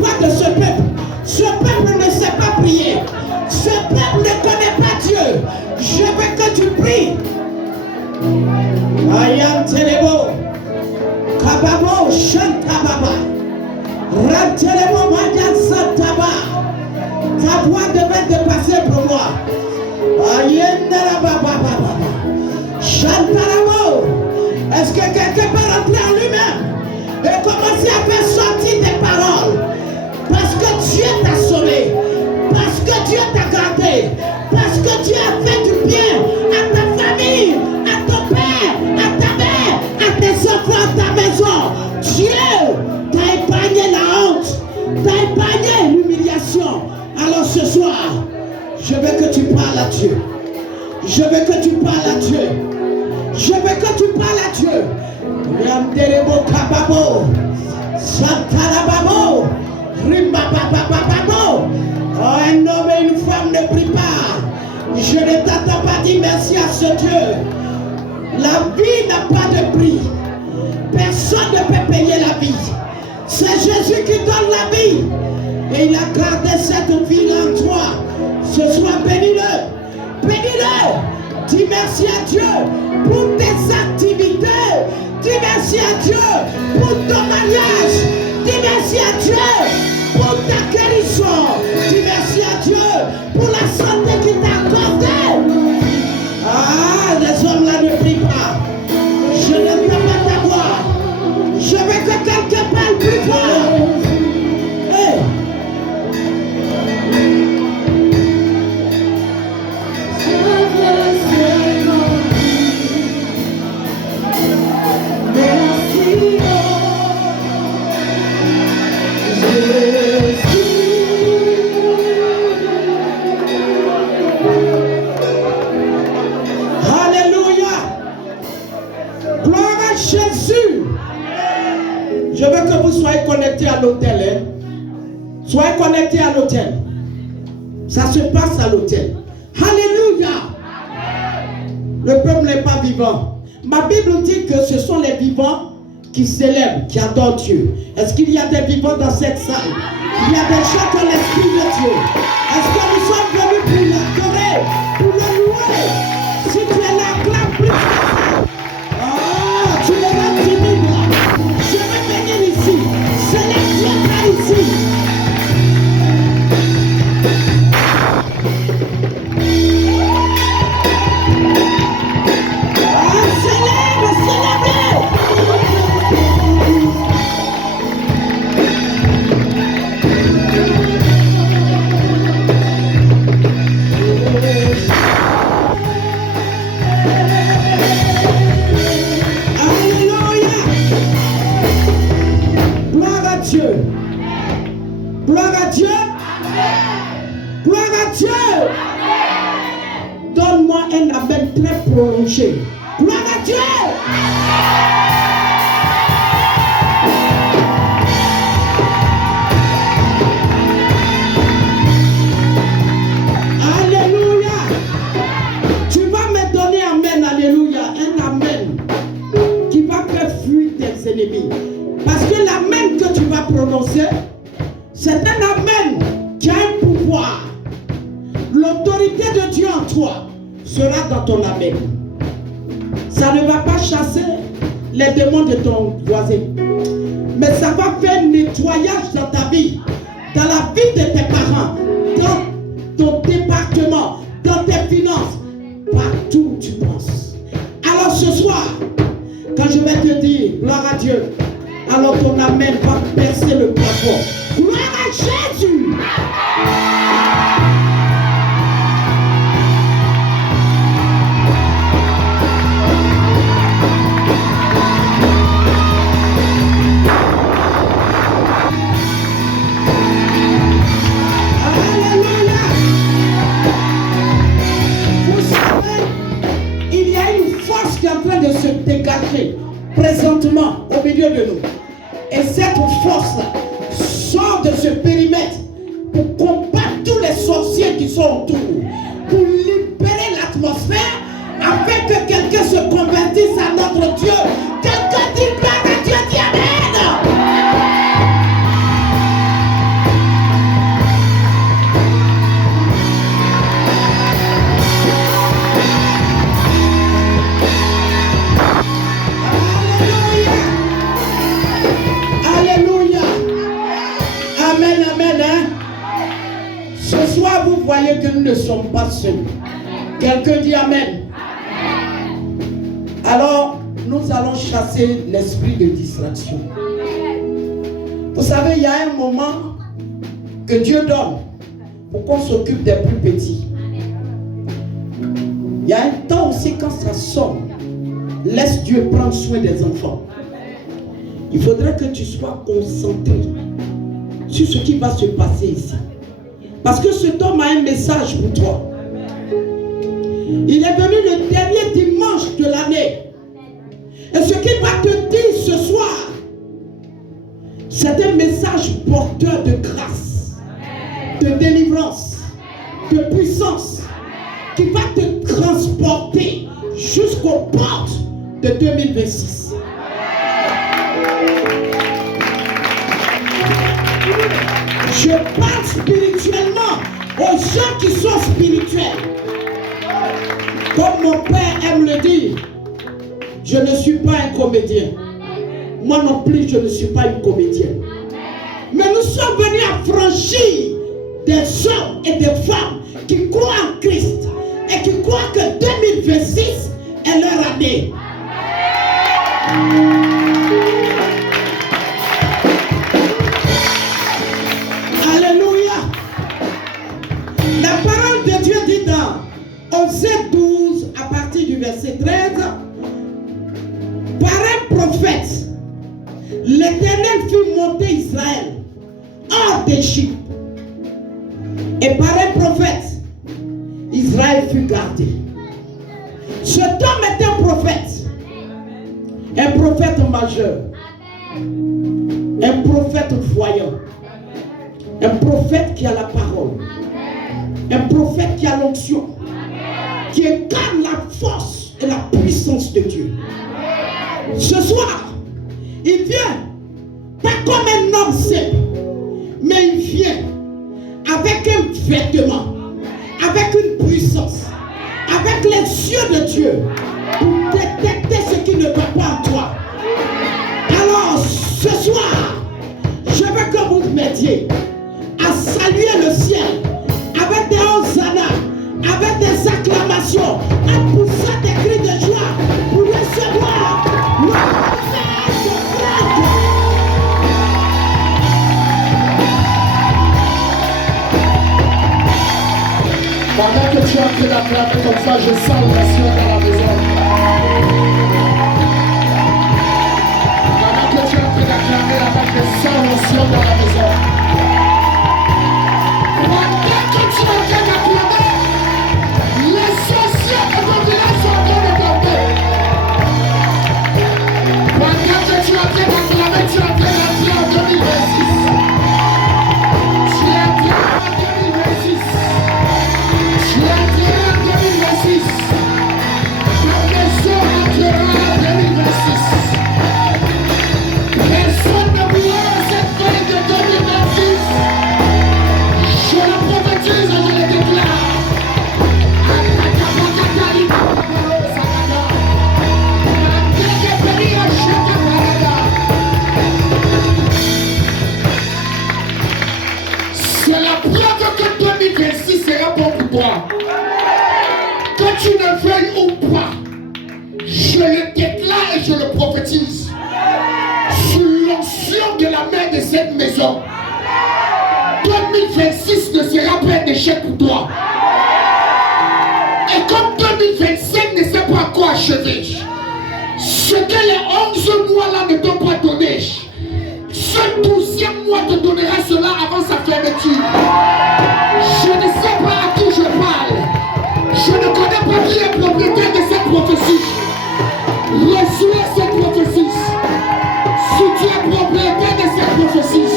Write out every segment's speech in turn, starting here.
quoi de ce peuple? Ce peuple ne sait pas prier. Ce peuple ne connaît pas Dieu. Je veux que tu pries. Ayam Telebo, Kababo, Shantababa, Rantelebo, Madia Santaba. Ta voix devait dépasser pour moi. Est-ce que quelqu'un peut rentrer en lui-même et commencer à faire sortir des paroles? Parce que Dieu t'a sauvé, parce que Dieu t'a gardé, parce que Dieu a fait du bien à ta famille, à ton père, à ta mère, à tes enfants, à ta maison. Dieu t'a épargné la honte, t'a épargné l'humiliation. Alors ce soir, je veux que tu parles à Dieu. Je veux que tu parles à Dieu. Je veux que tu parles à Dieu. Yamderebo kababo, santarababo, rimbababababo. Oh, un homme et une femme ne prient pas. Je ne t'entends pas dire merci à ce Dieu. La vie n'a pas de prix. Personne ne peut payer la vie. C'est Jésus qui donne la vie. Et il a gardé cette vie en toi. Ce soir, bénis-le. Bénis-le. Dis merci à Dieu pour tes activités. Dis merci à Dieu pour ton mariage. Dis merci à Dieu pour ta guérison. Dis merci à Dieu pour la santé qu'il t'a accordée. Ah, les hommes là ne prient pas. Je ne peux pas t'avoir. Je veux que quelqu'un parle plus fort. Hey. Je veux que vous soyez connectés à l'hôtel. Hein? Soyez connectés à l'hôtel. Ça se passe à l'hôtel. Alléluia. Le peuple n'est pas vivant. Ma Bible dit que ce sont les vivants qui célèbrent, qui adorent Dieu. Est-ce qu'il y a des vivants dans cette salle? Il y a des gens qui ont l'esprit de Dieu. Est-ce que nous sommes venus pour l'adorer, pour le louer? Si tu es là, clame plus fort. Oh, tu es là timide là. Je vais venir ici. Célèbre Dieu par ici. Gloire à Dieu. Gloire à Dieu. Donne-moi un amen très prolongé. Gloire à Dieu. Alléluia. Tu vas me donner amen, alléluia. Un amen qui va faire fuir tes ennemis. Parce que l'amen que tu vas prononcer, c'est un amen qui a un pouvoir. L'autorité de Dieu en toi sera dans ton amen. Ça ne va pas chasser les démons de ton voisin, mais ça va faire nettoyage dans ta vie, dans la vie de tes parents, dans ton département, dans tes finances, partout où tu penses. Alors ce soir, quand je vais te dire gloire à Dieu, alors ton amen va percer le plafond. Gloire à Jésus. Alléluia. Vous savez, il y a une force qui est en train de se dégager présentement au milieu de nous. Et cette force-là sort de ce périmètre pour combattre tous les sorciers qui sont autour, pour libérer l'atmosphère afin que quelqu'un se convertisse à notre Dieu. Quelqu'un dit gloire à Dieu, dit amen. voyez que nous ne sommes pas seuls. Quelqu'un dit Amen. Alors, nous allons chasser l'esprit de distraction. Vous savez, il y a un moment que Dieu donne pour qu'on s'occupe des plus petits. Il y a un temps aussi quand ça sonne. Laisse Dieu prendre soin des enfants. Il faudrait que tu sois concentré sur ce qui va se passer ici. Parce que cet homme a un message pour toi. Il est venu le dernier dimanche de l'année. Et ce qu'il va te dire ce soir, c'est un message porteur de grâce, de délivrance, de puissance, qui va te transporter jusqu'aux portes de 2026. Je parle spirituellement aux gens qui sont spirituels. Comme mon père aime le dire, je ne suis pas un comédien. Moi non plus, je ne suis pas une comédienne. Mais nous sommes venus affranchir des hommes et des femmes qui croient en Christ et qui croient que 2026 est leur année. Alléluia. La parole de Dieu dit dans Osée 12 à partir du verset 13, par un prophète, l'Éternel fit monter Israël hors d'Égypte. Et par un prophète, Israël fut gardé. Cet homme est un prophète majeur, un prophète voyant, un prophète qui a la parole, un prophète qui a l'onction, qui incarne la force et la puissance de Dieu. Ce soir, il vient pas comme un homme simple, mais il vient avec un vêtement, avec une puissance, avec les yeux de Dieu pour détecter ce qui ne va pas en toi. Alors, ce soir, je veux que vous m'aidiez à saluer le ciel avec des hosannas, avec des acclamations, en poussant des cris de joie pour recevoir le message de Franck. Pendant que tu es en train d'acclamer comme ça, je sens le ciel dans la maison. Pendant que tu es en train d'acclamer avec le sang le ciel dans la maison. Pendant que tu es en train d'acclamer, les sorciers de ton village sont en train de tomber. Pendant que tu es en train d'acclamer, tu es en train d'entrer en 2026. Tu es entré en 2026. Tu es entré en 2026. Ta maison entrera en 2026. Personne ne pourra cette feuille de 2026. Je le prophétise et je le déclare. C'est la preuve que 2026 sera bon pour toi. Que tu ne veuilles ou pas, je le déclare et je le prophétise. Sous l'onction de la main de cette maison, 2026 ne sera pas un échec pour toi. Et comme 2025 ne s'est pas encore achevé, ce que les 11 mois là ne t'ont pas donné, ce 12e mois te donnera cela avant sa fermeture. Je ne sais pas à qui je parle. Je ne connais pas qui est propriétaire de cette prophétie. Reçois cette prophétie. Si tu es propriétaire de cette prophétie,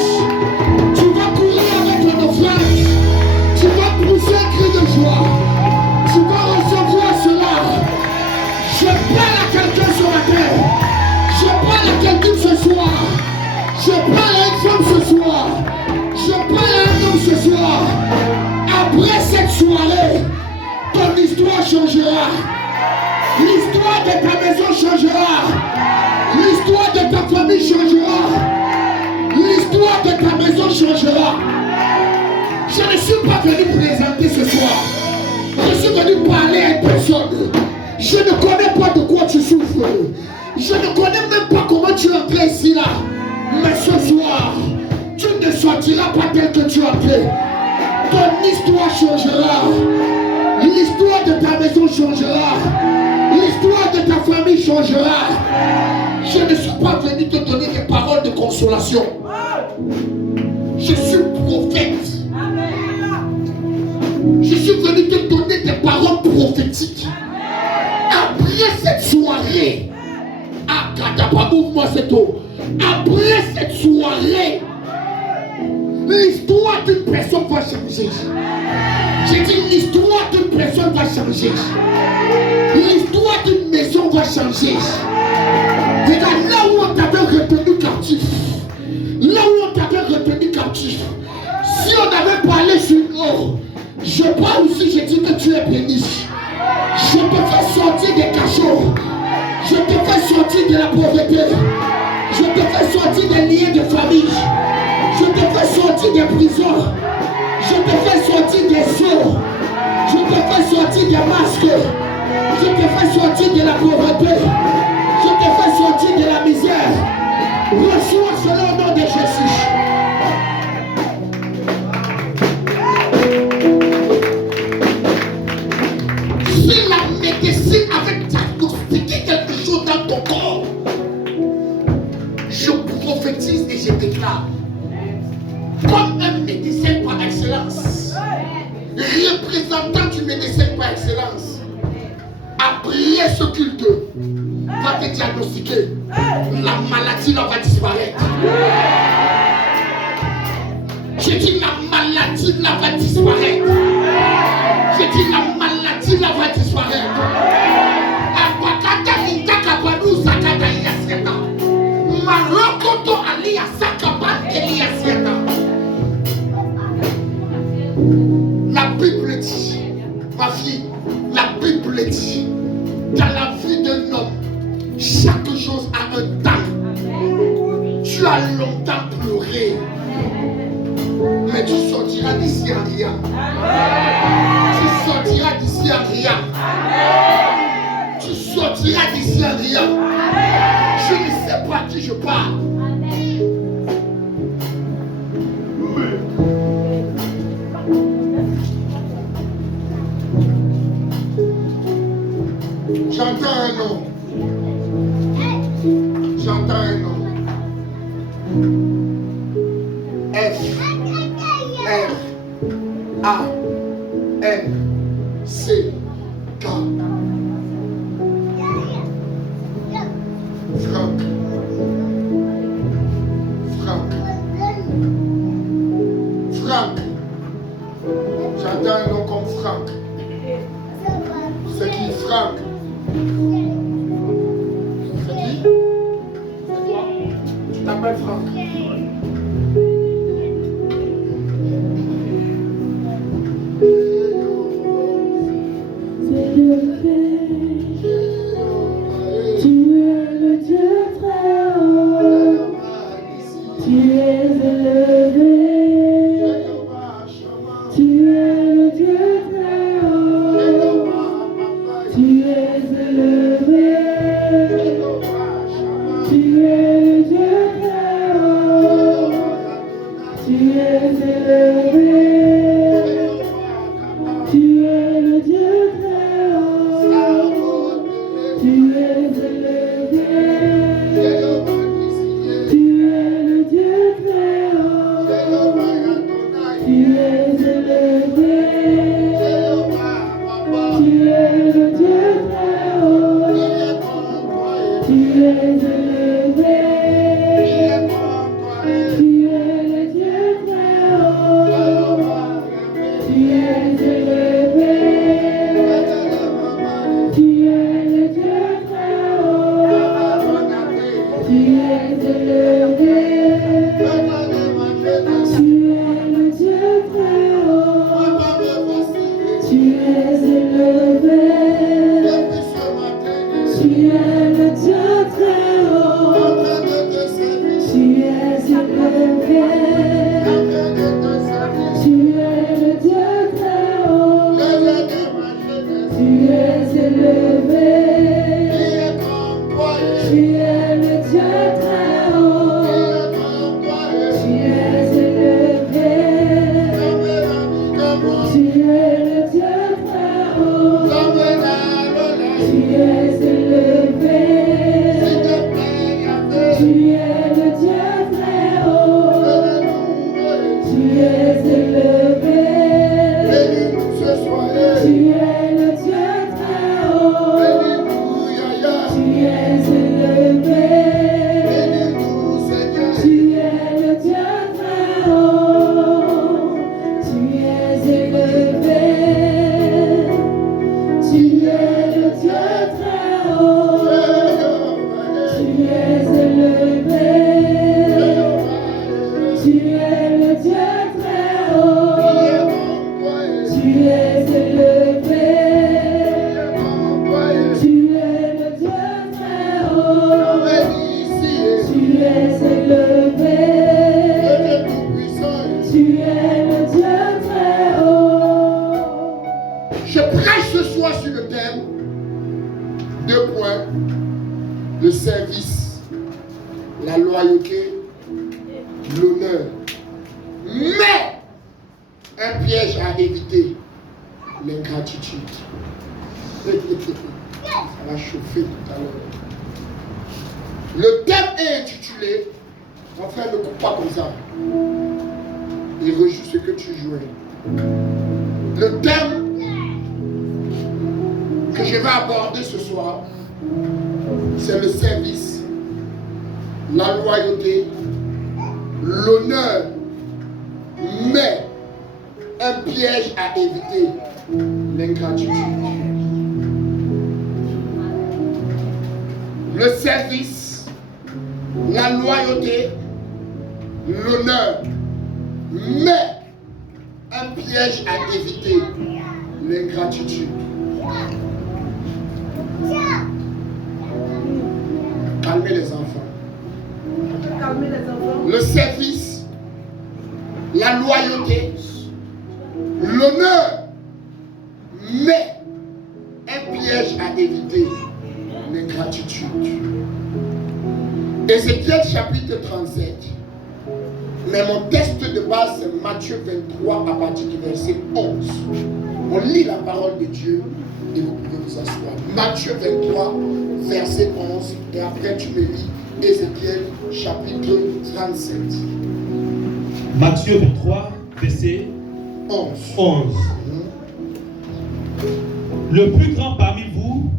tu vas courir avec ton offrande. Tu vas pousser un cri de joie. Tu vas recevoir cela. Je parle à quelqu'un ce matin. Je parle à quelqu'un ce soir. Je parle à une femme ce soir. Je parle à un homme ce soir. Après cette soirée, ton histoire changera. L'histoire de ta maison changera. L'histoire de ta famille changera. L'histoire de ta maison changera. Je ne suis pas venu présenter ce personne. Je ne connais pas de quoi tu souffres. Je ne connais même pas comment tu es entré ici là. Mais ce soir, tu ne sortiras pas tel que tu es entré. Ton histoire changera. L'histoire de ta maison changera. L'histoire de ta famille changera. Je ne suis pas venu te donner des paroles de consolation. Je suis prophète. Je suis venu te donner des paroles prophétiques. Après cette soirée, ouvre-moi cette eau. Après cette soirée, l'histoire d'une personne va changer. J'ai dit l'histoire d'une personne va changer. L'histoire d'une maison va changer. Regarde, là où on t'avait retenu captif, là où on t'avait retenu captif, si on avait parlé sur l'eau, je parle aussi, je dis que tu es béni. Je te fais sortir des cachots. Je te fais sortir de la pauvreté. Je te fais sortir des liens de famille. Je te fais sortir des prisons. Je te fais sortir des seaux. Je te fais sortir des masques. Je te fais sortir de la pauvreté. Je te fais sortir de la misère. Reçois cela au nom de Jésus. Si la médecine avait diagnostiqué quelque chose dans ton corps, je prophétise et je déclare, comme un médecin par excellence, représentant du médecin par excellence, après ce culte va te diagnostiquer, la maladie là va disparaître. J'ai dit la maladie là va disparaître. J'ai dit la maladie là va disparaître. La Bible dit, ma fille, la Bible dit, dans la vie d'un homme, chaque chose a un temps. Tu as longtemps pleuré, mais tu sortiras d'ici en rien. Tu sortiras d'ici en rien. Tu sortiras d'ici en rien. Je ne sais pas à qui je parle. J'entends un nom. J'entends un nom. F R A N C K. Franck. Franck. Franck. J'entends un nom comme Franck. C'est qui Franck? C'est qui? C'est toi? Tu t'appelles Franck? Tu es élevé. Bénis-nous ce soir. Tu es le Dieu très haut. Bénis-nous, Yaya. Tu es élevé. Bénis-nous, Seigneur. Tu es le Dieu très haut. Tu es élevé. Tu es le Dieu très haut. Tu es élevé. Tu es le Dieu très haut. Tu es élevé. Tu es le Dieu très haut. Tu es élevé. Tu es le Dieu très haut. Je prêche ce soir sur le thème 2 points, le service, la loyauté, l'honneur. Mais un piège à éviter, l'ingratitude. Ça va chauffer tout à l'heure. Le thème est intitulé, mon frère ne coupe pas comme ça. Il rejoue ce que tu jouais. Le thème que je vais aborder ce soir, c'est le service, la loyauté, l'honneur, mais un piège à éviter, l'ingratitude. Le service, la loyauté, l'honneur, mais un piège à éviter, l'ingratitude. Calmez les enfants. Calmez les enfants. Le service, la loyauté, l'honneur, mais un piège à éviter, l'ingratitude. Ézéchiel chapitre 37. Mais mon texte de base, c'est Matthieu 23 à partir du verset 11. On lit la parole de Dieu et vous pouvez vous asseoir. Matthieu 23, verset 11. Et après tu me lis Ézéchiel chapitre 37. Matthieu 23, verset 11. Le plus grand parmi vous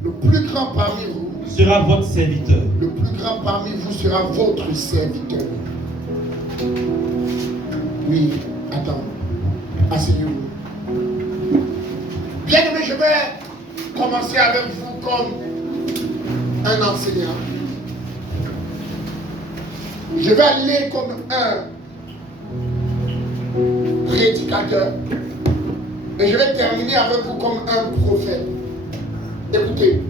sera votre serviteur. Le plus grand parmi vous sera votre serviteur. Oui, attends. Asseyez-vous. Bien aimé, je vais commencer avec vous comme un enseignant. Je vais aller comme un prédicateur. Et je vais terminer avec vous comme un prophète. Écoutez.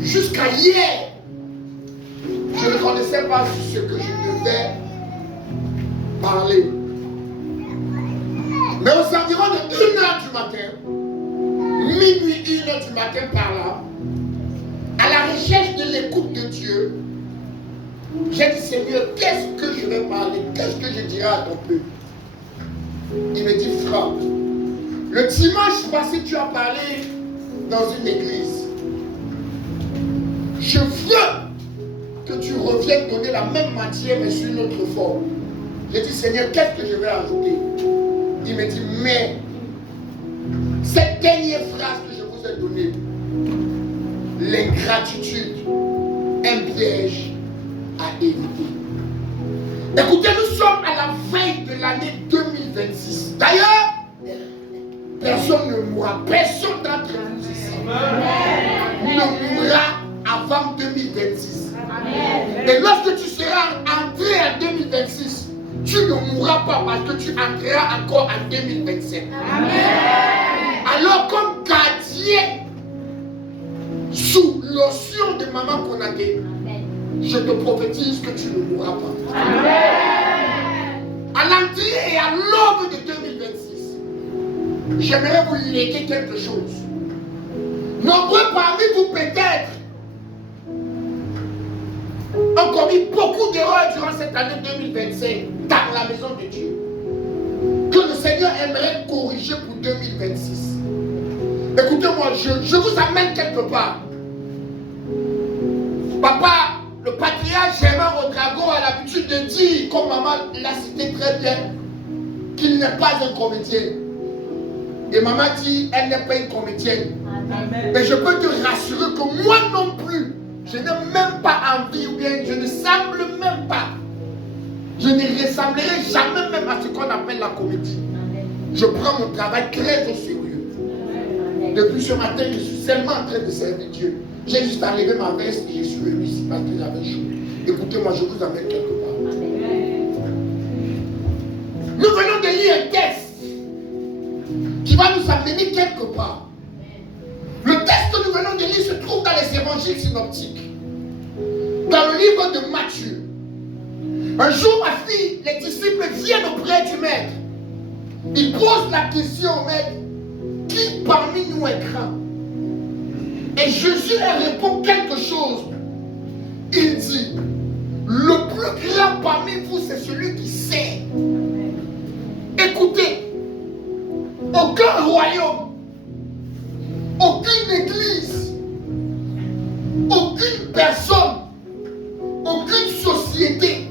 Jusqu'à hier, je ne connaissais pas ce que je devais parler. Mais aux environs de 1h du matin, minuit, 1h du matin par là, à la recherche de l'écoute de Dieu, j'ai dit, Seigneur, qu'est-ce que je vais parler? Qu'est-ce que je dirai à ton peuple? Il me dit, frère, le dimanche passé, tu as parlé dans une église. Je veux que tu reviennes donner la même matière, mais sous une autre forme. J'ai dit, Seigneur, qu'est-ce que je vais ajouter? Il me dit, mais cette dernière phrase que je vous ai donnée, l'ingratitude, un piège à éviter. Écoutez, nous sommes à la veille de l'année 2026. D'ailleurs, personne ne mourra. Personne d'entre nous ici ne mourra avant 2026. Amen. Et lorsque tu seras entré en 2026, tu ne mourras pas parce que tu entreras encore en 2027. Amen. Alors, comme gardien sous l'onction de Maman Konaté, je te prophétise que tu ne mourras pas. Amen. À l'entrée et à l'aube de 2026, j'aimerais vous léguer quelque chose. Nombreux parmi vous peut-être ont commis beaucoup d'erreurs durant cette année 2025 dans la maison de Dieu, que le Seigneur aimerait corriger pour 2026. Écoutez-moi, je vous amène quelque part. Papa, le patriarche Germain Odrago a l'habitude de dire, comme maman l'a cité très bien, qu'il n'est pas un comédien. Et maman dit, elle n'est pas une comédienne. Amen. Mais je peux te rassurer que moi non plus, je n'ai même pas envie ou bien je ne semble même pas. Je ne ressemblerai jamais même à ce qu'on appelle la comédie. Je prends mon travail très au sérieux. Depuis ce matin, je suis seulement en train de servir Dieu. J'ai juste enlevé ma veste et je suis venu ici parce que j'avais chaud. Écoutez-moi, je vous amène quelque part. Nous venons de lire un texte qui va nous amener quelque part. Le texte que nous venons de lire se trouve dans les évangiles synoptiques. Dans le livre de Matthieu. Un jour, ma fille, les disciples viennent auprès du maître. Ils posent la question au maître, qui parmi nous est grand? Et Jésus leur répond quelque chose. Il dit, le plus grand parmi vous, c'est celui qui sait. Écoutez, aucun royaume, aucune église, aucune personne, aucune société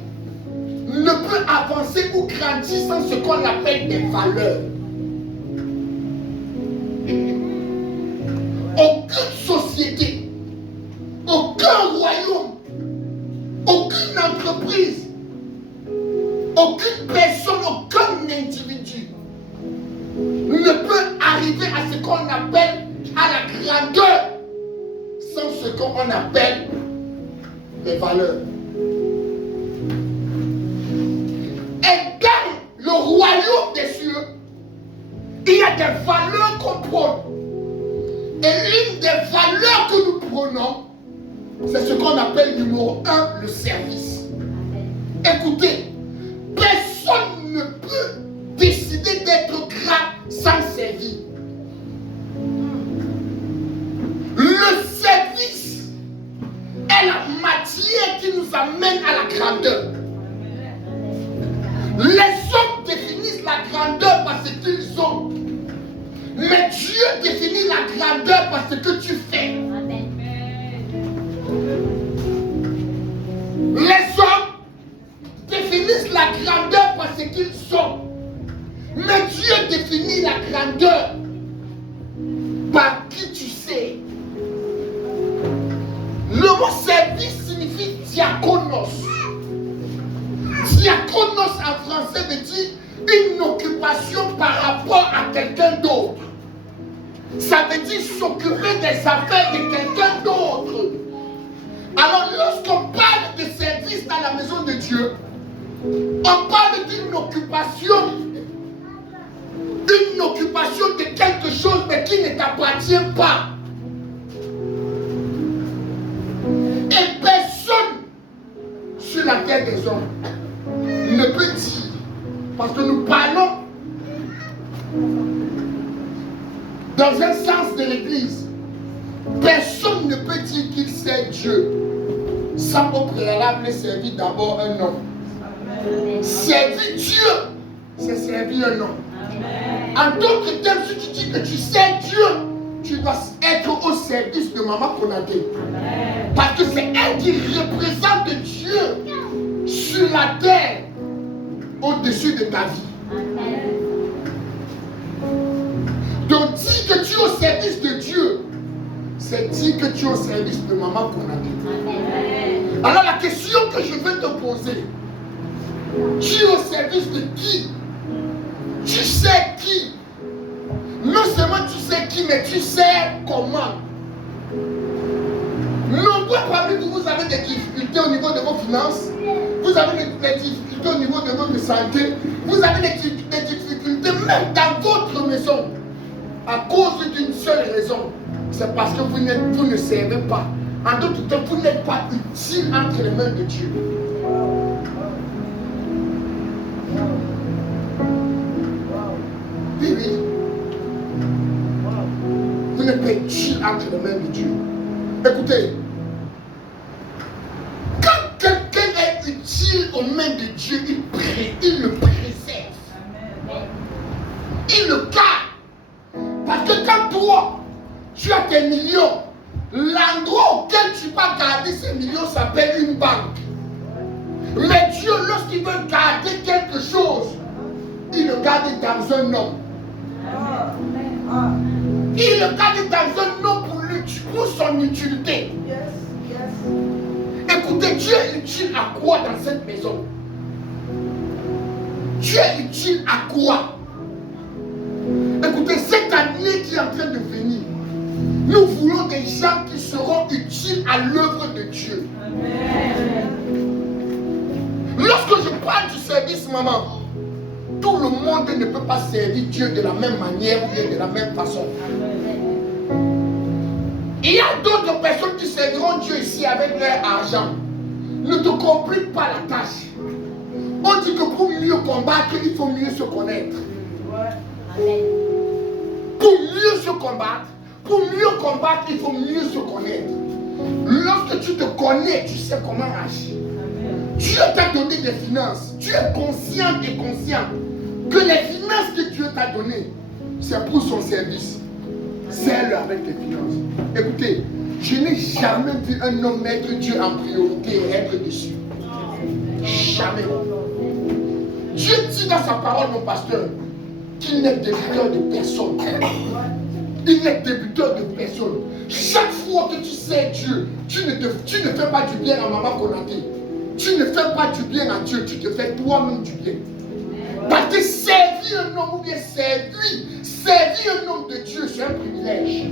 ne peut avancer ou grandir sans ce qu'on appelle des valeurs. Aucune société, aucun royaume, aucune entreprise, aucune personne, aucun individu ne peut arriver à ce qu'on appelle à la grandeur sans ce qu'on appelle les valeurs. Et dans le royaume des cieux, il y a des valeurs qu'on prône. Et l'une des valeurs que nous prenons, c'est ce qu'on appelle numéro 1, le service. Écoutez, personne ne peut décider d'être grand sans servir. Le service est la matière qui nous amène à la grandeur. Les hommes définissent la grandeur par ce qu'ils ont. Mais Dieu définit la grandeur par ce que tu fais. Les hommes définissent la grandeur par ce qu'ils sont. Mais Dieu définit la grandeur par qui tu sais. Le mot service signifie diakonos. Diakonos en français veut dire une occupation par rapport à quelqu'un d'autre. Ça veut dire s'occuper des affaires de quelqu'un d'autre. Alors lorsqu'on parle de service dans la maison de Dieu, on parle d'une occupation de quelque chose mais qui ne t'appartient pas. Et personne sur la terre des hommes ne peut dire, parce que nous parlons dans un sens de l'église, personne ne peut dire qu'il sait Dieu sans au préalable servir d'abord un homme. Servir Dieu, c'est servir un homme. En d'autres termes, si tu dis que tu sais Dieu, tu dois être au service de Maman Konadé. Parce que c'est elle qui représente Dieu sur la terre, au-dessus de ta vie. Donc dire que tu es au service de Dieu, c'est dire que tu es au service de Maman Konadé. Alors la question que je vais te poser, tu es au service de qui? Tu sais qui? Non seulement tu sais qui, mais tu sais comment. Nombreux parmi vous, vous avez des difficultés au niveau de vos finances, vous avez des difficultés au niveau de votre santé, vous avez des difficultés même dans votre maison, à cause d'une seule raison, c'est parce que vous ne servez pas. En d'autres termes, vous n'êtes pas utile entre les mains de Dieu. Oui, oui. Vous n'êtes pas utile entre les mains de Dieu. Écoutez, quand quelqu'un est utile aux mains de Dieu, il le préserve. Il le garde. Parce que quand toi, tu as tes millions, l'endroit auquel tu vas garder ces millions s'appelle une banque. Mais Dieu, lorsqu'il veut garder quelque chose, il le garde dans un homme. Il le garde dans un homme pour son utilité. Écoutez, tu es utile à quoi dans cette maison? Tu es utile à quoi? Écoutez, cette année qui est en train de venir, nous voulons des gens qui seront utiles à l'œuvre de Dieu. Amen. Lorsque je parle du service, maman, tout le monde ne peut pas servir Dieu de la même manière ou de la même façon. Il y a d'autres personnes qui serviront Dieu ici avec leur argent. Ne te complique pas la tâche. On dit que pour mieux combattre, il faut mieux se connaître. Pour mieux se combattre, il faut mieux se connaître. Lorsque tu te connais, tu sais comment agir. Dieu t'a donné des finances. Tu es conscient et conscient que les finances que Dieu t'a données, c'est pour son service. Sers-le avec tes finances. Écoutez, je n'ai jamais vu un homme mettre Dieu en priorité et être dessus. Jamais. Dieu dit dans sa parole, mon pasteur, qu'il n'est débuteur de personne. Il n'est débuteur de personne. Chaque fois que tu sais Dieu, tu ne fais pas du bien à Maman Konaté. Tu ne fais pas du bien à Dieu, tu te fais toi-même du bien. Parce que servir un homme ou bien servir un homme de Dieu, c'est un privilège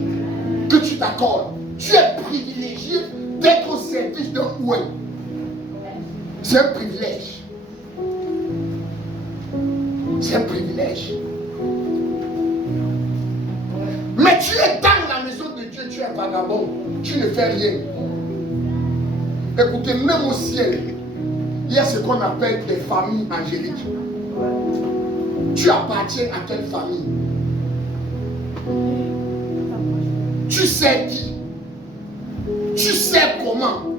que tu t'accordes. Tu es privilégié d'être au service d'un oué. C'est un privilège. C'est un privilège. Mais tu es dans la maison de Dieu, tu es vagabond, tu ne fais rien. Écoutez, même au ciel, il y a ce qu'on appelle des familles angéliques. Tu appartiens à quelle famille? Tu sais qui? Tu sais comment?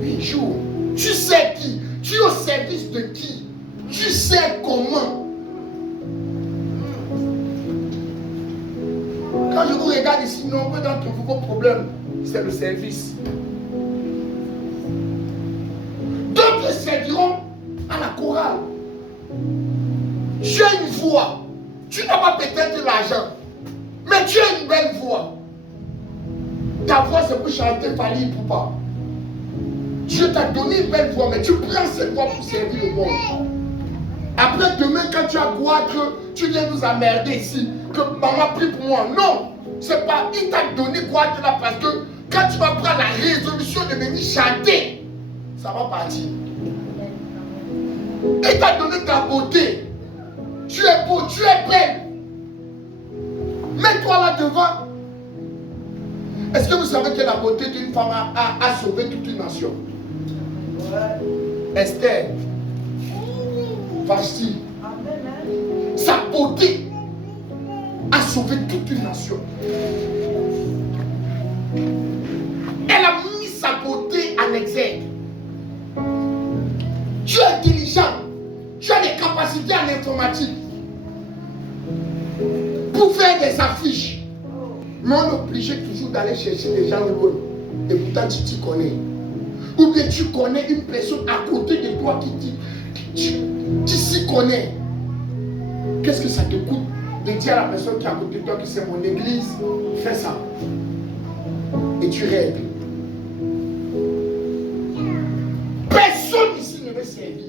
Oui, jour. Tu sais qui? Tu es au service de qui? Tu sais comment? Quand je vous regarde ici, nombreux d'entre vous, vos problèmes, c'est le service. D'autres serviront à la chorale. Tu as une voix. Tu n'as pas peut-être l'argent, mais tu as une belle voix. Ta voix, c'est pour chanter Fali Poupa. Dieu t'a donné une belle voix, mais tu prends cette voix pour servir le monde. Après, demain, quand tu as quoi que tu viens nous emmerder ici, que maman prie pour moi. Non, c'est pas, il t'a donné quoi là parce que quand tu vas prendre la résolution de venir chanter, ça va partir. Il t'a donné ta beauté. Tu es beau, tu es belle. Mets-toi là devant. Est-ce que vous savez que la beauté d'une femme a sauvé toute une nation? Esther, Vashti, sa beauté a sauvé toute une nation. Elle a mis sa beauté en exergue. Tu es intelligent, tu as des capacités en informatique pour faire des affiches. Mais on est obligé toujours d'aller chercher des gens loin. Et pourtant tu t'y connais. Ou bien tu connais une personne à côté de toi qui tu s'y connais. Qu'est-ce que ça te coûte de dire à la personne qui est à côté de toi que c'est mon église? Fais ça. Et tu rêves. Personne ici ne veut servir.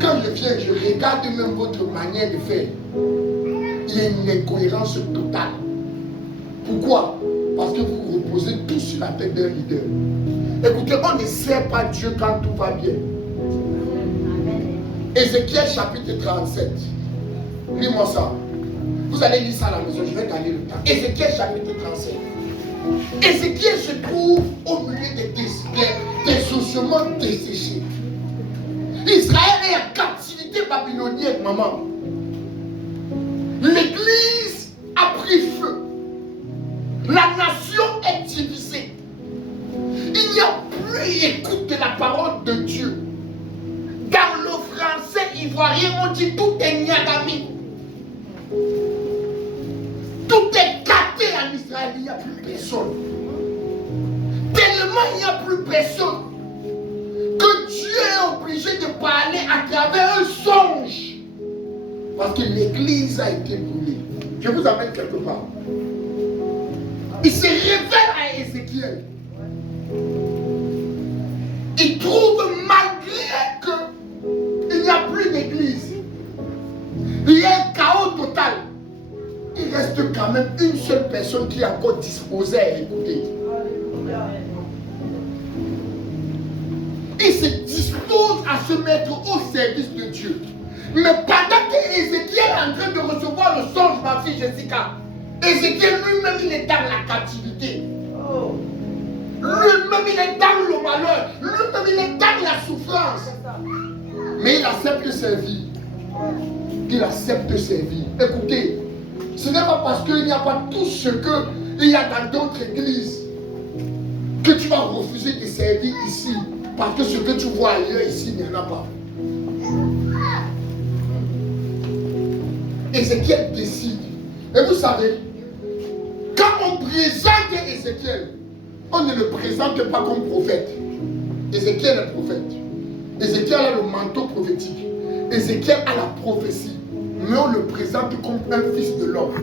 Quand je viens, je regarde même votre manière de faire. Il y a une incohérence totale. Pourquoi? Parce que vous reposez tout sur la tête d'un leader. Écoutez, on ne sert pas Dieu quand tout va bien. Ézéchiel chapitre 37. Lis-moi ça. Vous allez lire ça à la maison, je vais gagner le temps. Ézéchiel chapitre 37. Ézéchiel se trouve au milieu des ossements desséchés. Israël est en captivité babylonienne, maman. L'église a pris feu. La nation est divisée. Il n'y a plus écoute de la parole de Dieu. Dans le français ivoirien, on dit tout est niagami. Tout est gâté en Israël, il n'y a plus personne. Tellement tellement il n'y a plus personne que Dieu est obligé de parler à travers un songe. Parce que l'église a été brûlée. Je vous amène quelque part. Il se révèle à Ézéchiel. Il trouve malgré qu'il n'y a plus d'église, il y a un chaos total. Il reste quand même une seule personne qui est encore disposée à écouter. Il se dispose à se mettre au service de Dieu. Mais pendant que Ézéchiel est en train de recevoir le songe, ma fille Jessica, Ézéchiel lui-même il est dans la captivité. Lui-même il est dans le malheur. Lui-même il est dans la souffrance. Mais il accepte de servir. Il accepte de servir. Écoutez, ce n'est pas parce qu'il n'y a pas tout ce qu'il y a dans d'autres églises que tu vas refuser de servir ici. Parce que ce que tu vois ailleurs ici, il n'y en a pas. Ézéchiel décide. Et vous savez, quand on présente Ézéchiel, on ne le présente pas comme prophète. Ézéchiel est prophète. Ézéchiel a le manteau prophétique. Ézéchiel a la prophétie. Mais on le présente comme un fils de l'homme.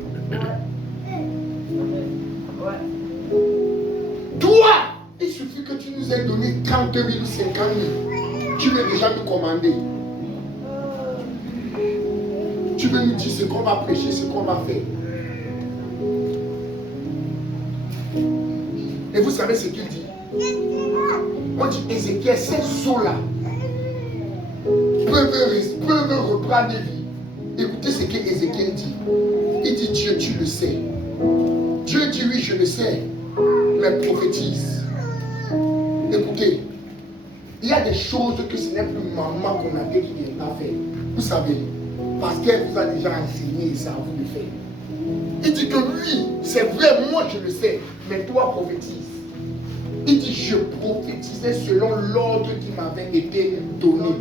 Toi, il suffit que tu nous aies donné 30 000 ou 50 000. Tu veux déjà nous commander. Tu veux nous dire ce qu'on va prêcher, ce qu'on va faire. Et vous savez ce qu'il dit? On dit Ézéchiel, ces eaux-là peuvent reprendre vie. Écoutez ce qu'Ézéchiel dit. Il dit Dieu, tu le sais. Dieu dit oui, je le sais. Mais prophétise. Écoutez, il y a des choses que ce n'est plus maman qu'on a dit qui vient pas faire. Vous savez, parce qu'elle vous a déjà enseigné et c'est à vous de faire. Il dit que oui, c'est vrai, moi je le sais, mais toi prophétise. Il dit, je prophétisais selon l'ordre qui m'avait été donné.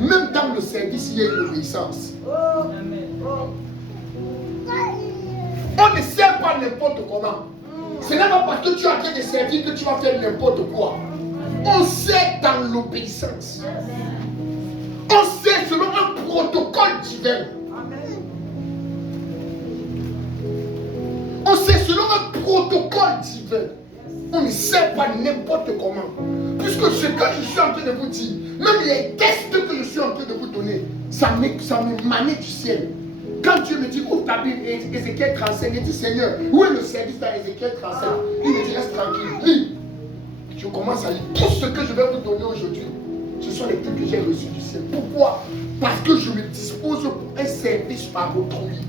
Même dans le service, il y a une obéissance. On ne sert pas n'importe comment. Ce n'est pas parce que tu es en train de servir que tu vas faire n'importe quoi. On sert dans l'obéissance. On sert selon un protocole divin. On sert selon un protocole divin. On ne sait pas n'importe comment. Puisque ce que je suis en train de vous dire, même les tests que je suis en train de vous donner, ça m'émanait du ciel. Quand Dieu me dit, ouvre ta Bible, Ézéchiel 35, il dit, Seigneur, où est le service dans Ézéchiel 35? Il me dit, reste tranquille, lis. Je commence à lire. Tout ce que je vais vous donner aujourd'hui, ce sont les trucs que j'ai reçus du ciel. Pourquoi? Parce que je me dispose pour un service par autrui.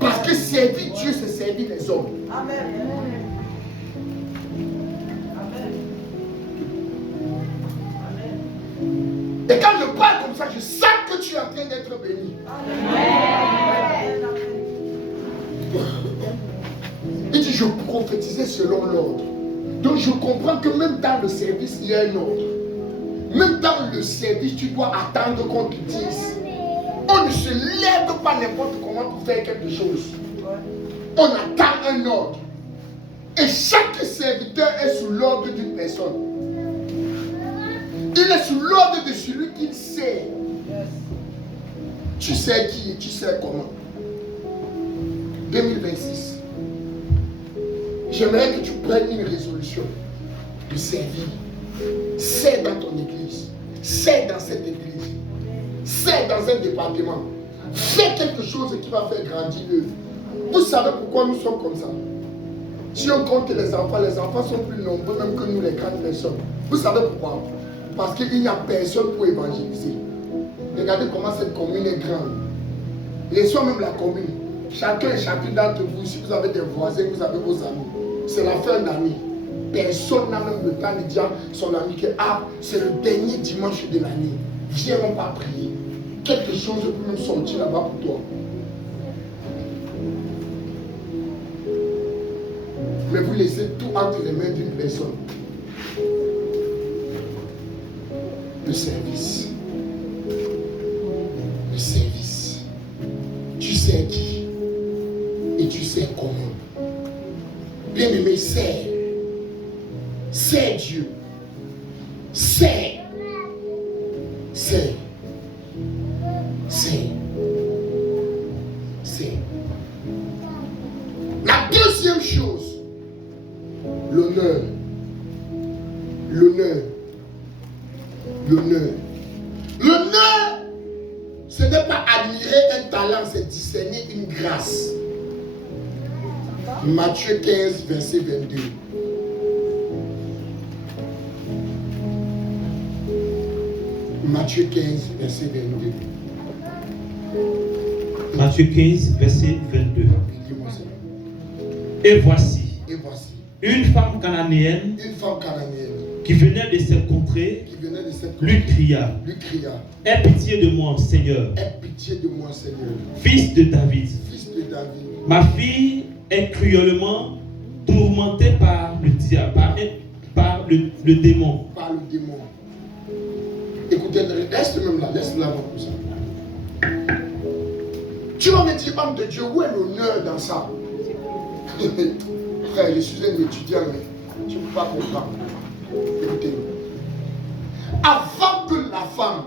Parce que servir Dieu, c'est servir les hommes. Amen. Et quand je parle comme ça, je sens que tu es en train d'être béni. Amen. Il dit, je prophétisais selon l'ordre. Donc je comprends que même dans le service, il y a un ordre. Même dans le service, tu dois attendre qu'on te dise. On ne se lève pas n'importe comment pour faire quelque chose. On attend un ordre. Et chaque serviteur est sous l'ordre d'une personne. Il est sous l'ordre de celui qu'il sait. Tu sais qui et tu sais comment. 2026. J'aimerais que tu prennes une résolution de servir. C'est dans ton église. C'est dans cette église. C'est dans un département. Fais quelque chose qui va faire grandir l'œuvre. Vous savez pourquoi nous sommes comme ça? Si on compte les enfants sont plus nombreux même que nous les grandes personnes. Vous savez pourquoi? Parce qu'il n'y a personne pour évangéliser. Regardez comment cette commune est grande. Laissons même la commune. Chacun et chacune d'entre vous, si vous avez des voisins, vous avez vos amis. C'est la fin d'année. Personne n'a même le temps de dire à son ami que c'est le dernier dimanche de l'année. Viens, on va prier. Quelque chose peut même sortir là-bas pour toi. Mais vous laissez tout entre les mains d'une personne. Le service. Le service. Tu sais qui et tu sais comment. Bien-aimé, sers. Sers Dieu. C'est. La deuxième chose, l'honneur. L'honneur, ce n'est pas admirer un talent, c'est discerner une grâce. Matthieu 15, verset 22. Matthieu 15, verset 22. Matthieu 15, verset 22. Dis-moi ça. Et voici, Une femme cananéenne qui venait de cette contrée lui cria, aie pitié de moi, Seigneur, fils de David. Ma fille est cruellement tourmentée par le diable, par le démon. Écoutez, reste même là, laisse-la comme ça. Tu vas me dire, homme de Dieu, où est l'honneur dans ça? Frère, je suis un étudiant, mais tu ne peux pas comprendre. Écoutez, avant que la femme,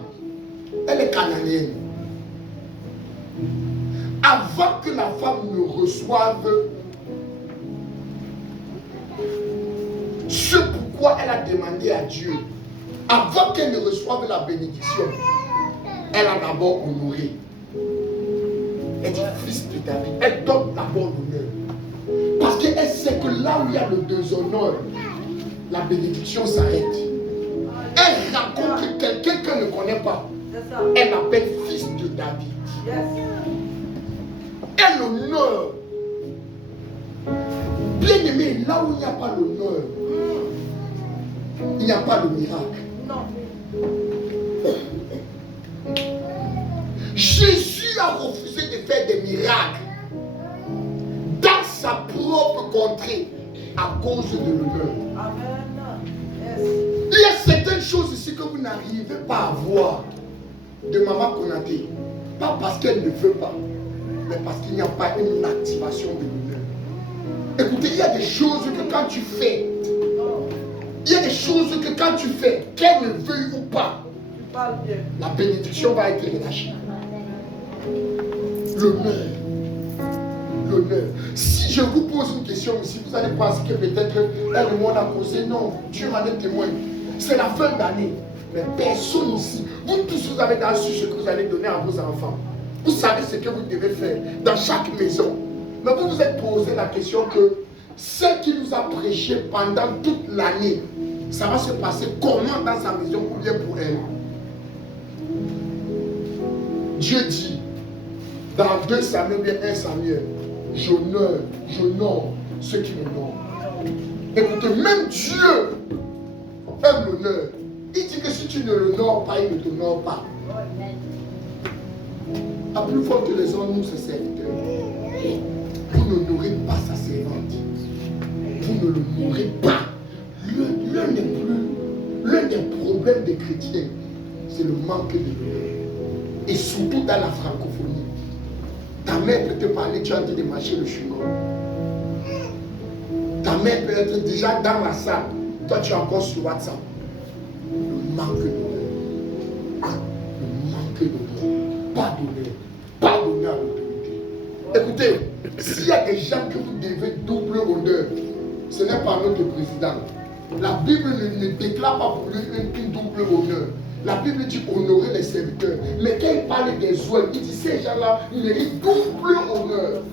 elle est cananéenne, avant que la femme ne reçoive ce pourquoi elle a demandé à Dieu, avant qu'elle ne reçoive la bénédiction, elle a d'abord honoré. Elle dit fils de David, elle donne d'abord l'honneur. Parce qu'elle sait que là où il y a le déshonneur, la bénédiction s'arrête. Elle rencontre quelqu'un qu'elle ne connaît pas. Elle l'appelle fils de David. Elle l'honneur. Bien aimé, là où il n'y a pas l'honneur, il n'y a pas de miracle. Jésus a refusé de faire des miracles dans sa propre contrée à cause de l'honneur. Il y a certaines choses ici que vous n'arrivez pas à voir de Maman Konaté. Pas parce qu'elle ne veut pas, mais parce qu'il n'y a pas une activation de l'honneur. Écoutez, il y a des choses que quand tu fais, qu'elle ne veuille ou pas, la bénédiction va être relâchée. L'honneur. Si je vous pose une question ici, vous allez penser que peut-être elle et moi on a causé. Non, Dieu m'en est témoin. C'est la fin d'année. Mais personne ici, vous tous vous avez su ce que vous allez donner à vos enfants. Vous savez ce que vous devez faire dans chaque maison. Mais vous vous êtes posé la question que celle qui nous a prêché pendant toute l'année, ça va se passer comment dans sa maison ou bien pour elle? Dieu dit dans 2 Samuel, bien 1 Samuel, j'honore ceux qui m'honorent. Écoutez, même Dieu aime l'honneur. Il dit que si tu ne l'honores pas, il ne t'honore pas. À plus fort que les hommes, nous, ses serviteurs. Vous n'honorez pas sa servante. Vous ne l'honorez pas. L'un des problèmes des chrétiens, c'est le manque de l'honneur. Et surtout dans la francophonie. Ta mère peut te parler, tu es en train de marcher le chemin. Ta mère peut être déjà dans la salle. Toi, tu es encore sur WhatsApp. Le manque d'honneur. Pas d'honneur à l'autorité. Écoutez, s'il y a des gens que vous devez double honneur, ce n'est pas notre président. La Bible ne déclare pas pour lui une double honneur. La Bible dit honorer les serviteurs. Mais quand il parle des oies, il dit ces gens-là, ils méritent double honneur.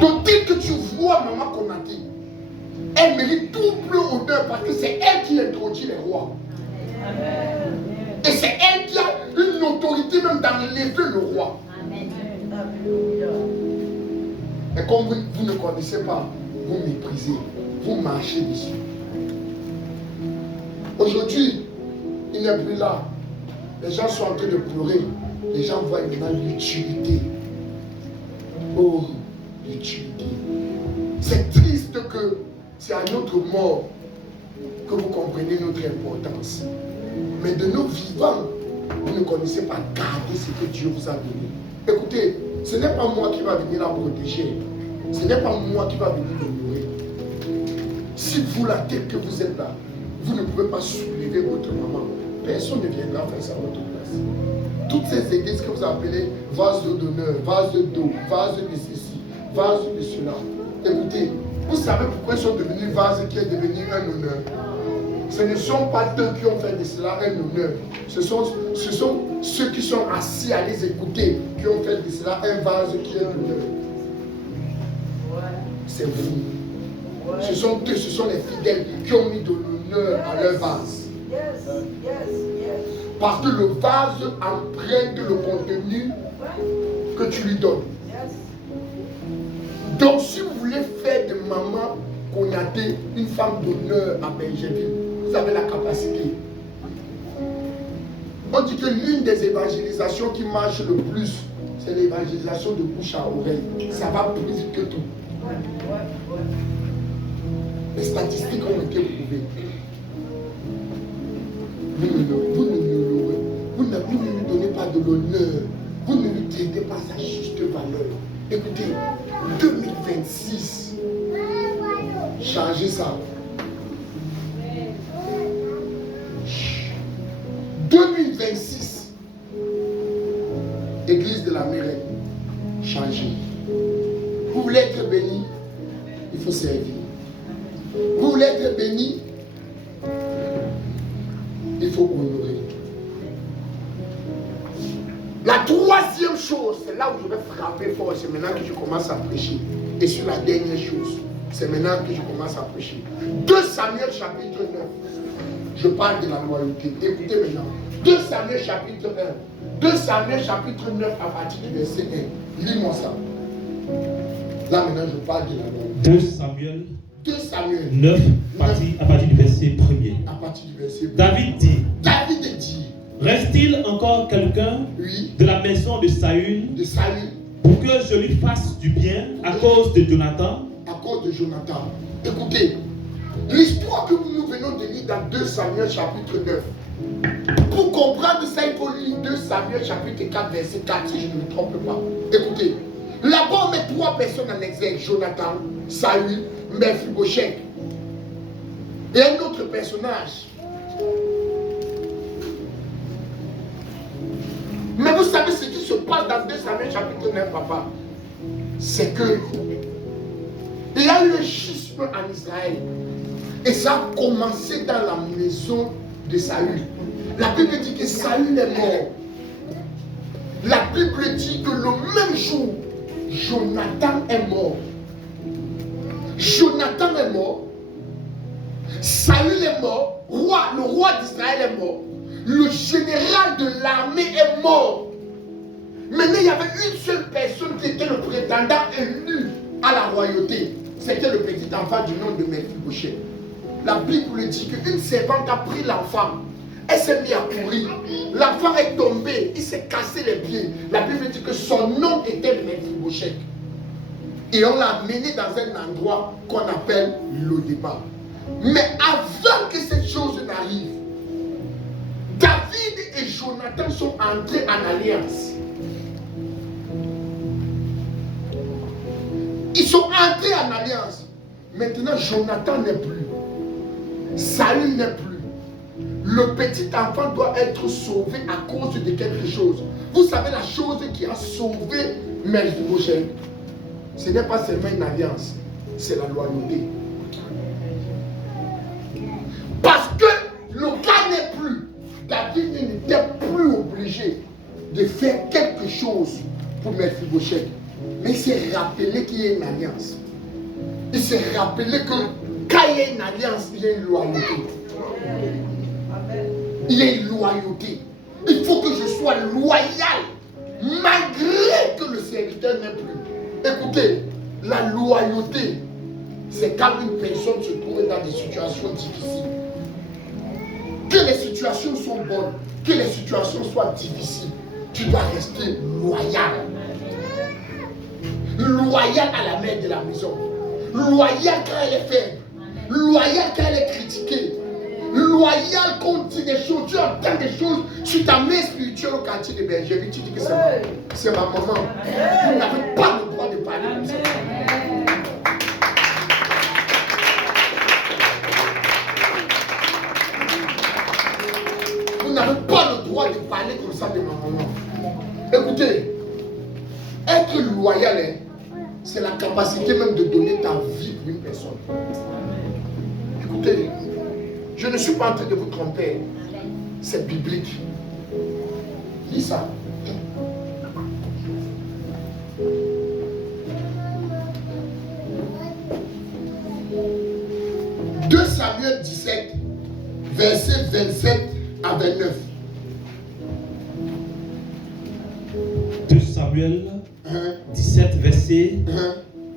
Donc dès que tu vois Maman Konaté, elle mérite double honneur parce que c'est elle qui introduit les rois. Et c'est elle qui a une autorité même d'enlever le roi. Et comme vous ne connaissez pas, vous méprisez, vous marchez dessus. Aujourd'hui, il n'est plus là. Les gens sont en train de pleurer. Les gens voient maintenant l'utilité. Oh, l'utilité. C'est triste que c'est à notre mort que vous comprenez notre importance. Mais de nos vivants, vous ne connaissez pas garder ce que Dieu vous a donné. Écoutez, ce n'est pas moi qui va venir la protéger. Ce n'est pas moi qui va venir l'honorer. Si vous, la tête que vous êtes là, vous ne pouvez pas soulever votre maman, personne ne viendra faire ça à votre place. Toutes ces églises que vous appelez vase d'honneur, vase d'eau, vase de ceci, vase de cela. Écoutez, vous savez pourquoi ils sont devenus vases qui est devenu un honneur? Ce ne sont pas eux qui ont fait de cela un honneur. Ce sont ceux qui sont assis à les écouter qui ont fait de cela un vase qui est un honneur. C'est vous. Ce sont eux, ce sont les fidèles qui ont mis de l'honneur à leur vase. Parce que le vase emprunte le contenu que tu lui donnes. Donc si vous voulez faire de maman Konaté une femme d'honneur à Benjerville, vous avez la capacité. On dit que l'une des évangélisations qui marche le plus, c'est l'évangélisation de bouche à oreille. Ça va plus vite que tout. Les statistiques ont été prouvées. Vous ne lui donnez pas de l'honneur. Vous ne lui traitez pas sa juste valeur. Écoutez, 2026, changez ça. 2026, Église de la Mairie, changez. Vous voulez être béni, il faut servir. Vous voulez être béni, il faut honorer. La troisième chose, c'est là où je vais frapper fort, c'est maintenant que je commence à prêcher. Et sur la dernière chose, c'est maintenant que je commence à prêcher. 2 Samuel chapitre 9. Je parle de la loyauté. Écoutez maintenant. 2 Samuel chapitre 1. 2 Samuel chapitre 9 à partir du verset 1. Lis-moi ça. Là maintenant je parle de la loyauté. 2 Samuel 9 à partir du verset 1er. À partir du verset 1er. David dit. Reste-t-il encore quelqu'un de la maison de Saül pour que je lui fasse du bien à cause de Jonathan? À cause de Jonathan. Écoutez, l'histoire que nous venons de lire dans 2 Samuel chapitre 9. Pour comprendre ça, il faut lire 2 Samuel chapitre 4 verset 4 si je ne me trompe pas. Écoutez, là-bas on met 3 personnes en exergue. Jonathan, Saül, Mephibosheth. Et un autre personnage. Mais vous savez ce qui se passe dans 2 Samuel chapitre 9, papa? C'est que il y a eu un schisme en Israël. Et ça a commencé dans la maison de Saül. La Bible dit que Saül est mort. La Bible dit que le même jour, Jonathan est mort. Jonathan est mort. Saül est mort. Le roi d'Israël est mort. Le général de l'armée est mort. Maintenant, il y avait une seule personne qui était le prétendant élu à la royauté. C'était le petit enfant du nom de Mephibosheth. La Bible dit qu'une servante a pris l'enfant. Elle s'est mise à courir. L'enfant est tombé. Il s'est cassé les pieds. La Bible dit que son nom était Mephibosheth. Et on l'a amené dans un endroit qu'on appelle le débat. Mais avant que cette chose n'arrive, David et Jonathan sont entrés en alliance. Ils sont entrés en alliance. Maintenant, Jonathan n'est plus. Saül n'est plus. Le petit enfant doit être sauvé à cause de quelque chose. Vous savez la chose qui a sauvé Mephibosheth, ce n'est pas seulement une alliance, c'est la loyauté. Parce que le cas n'est plus. David n'était plus obligé de faire quelque chose pour Mephibosheth. Mais il s'est rappelé qu'il y a une alliance. Il s'est rappelé que quand il y a une alliance, il y a une loyauté. Il y a une loyauté. Il faut que je sois loyal malgré que le serviteur n'est plus. Écoutez, la loyauté, c'est quand une personne se trouve dans des situations difficiles. Que les situations sont bonnes, que les situations soient difficiles, tu dois rester loyal. Loyal à la mère de la maison. Loyal quand elle est faible. Loyal quand elle est critiquée. Loyal quand on dit des choses. Tu entends des choses sur ta mère spirituelle au quartier de Benjerville. Tu dis que c'est ma maman. Vous n'avez pas le droit de parler comme ça. vous n'avez pas le droit de parler comme ça de ma maman. Écoutez, être loyal, c'est la capacité même de donner ta vie pour une personne. Écoutez, je ne suis pas en train de vous tromper. C'est biblique. Lis ça. Samuel 17, verset 27 à 29. 2 Samuel 17, verset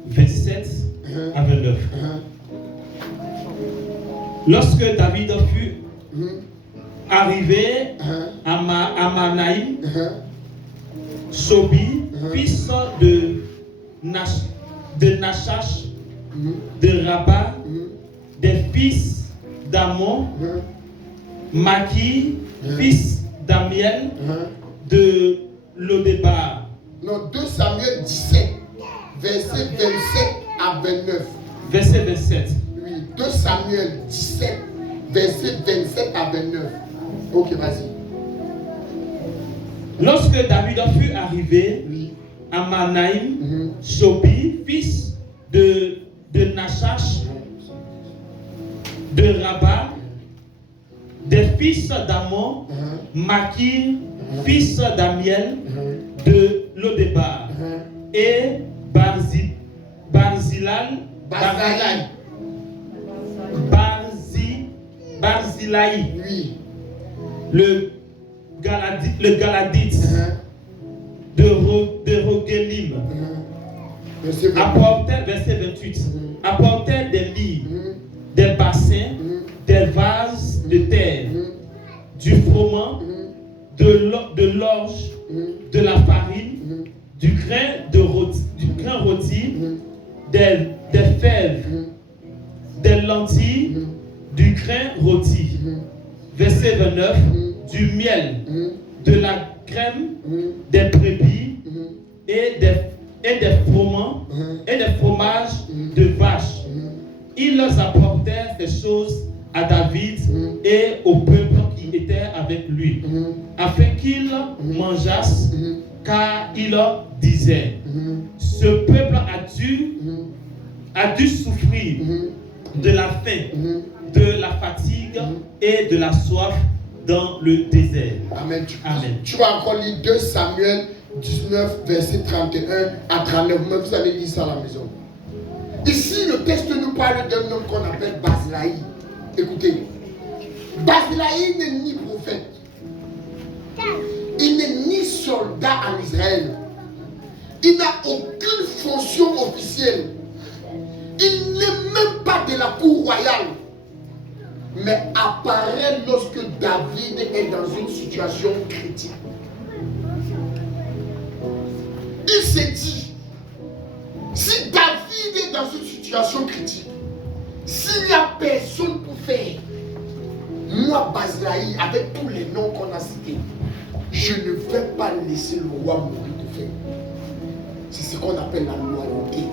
27 à 29. Lorsque David fut arrivé à Mahanaïm, Sobi, fils de Nachash, de Rabat, des fils d'Amon, Maki, fils d'Amiel, de Lodébar. Non, 2 Samuel 17, verset 27 à 29. Verset 27. Oui, 2 Samuel 17, verset 27 à 29. Ok, vas-y. Lorsque David fut arrivé à Mahanaïm, Sobi, fils de Nachash, de Rabat, des fils d'Amon, Maki, fils d'Amiel, de Lodébar, et Barzilai, le Galadite de Rogelim, apportait, verset 28, apportait des lits, des bassins, des vases de terre, du froment, de l'orge, de la farine, du grain rôti, des fèves, des lentilles, du grain rôti. Verset 29, du miel, de la crème, des brebis et des fromages de vaches. Ils leur apportèrent ces choses à David et au peuple qui était avec lui, afin qu'ils mangeassent, car il leur disait, ce peuple a dû souffrir de la faim, de la fatigue et de la soif dans le désert. Amen. Amen. Tu vas encore lire 2 Samuel 19, verset 31 à 39. Mais vous allez lire ça à la maison. Ici, le texte nous parle d'un homme qu'on appelle Barzilai. Écoutez, Barzilai n'est ni prophète, il n'est ni soldat en Israël, il n'a aucune fonction officielle, il n'est même pas de la cour royale, mais apparaît lorsque David est dans une situation critique. Il s'est dit, si David est dans une situation critique, s'il n'y a personne pour faire, moi, Barzilai, avec tous les noms qu'on a cités, je ne vais pas laisser le roi mourir de faim. C'est ce qu'on appelle la loyauté.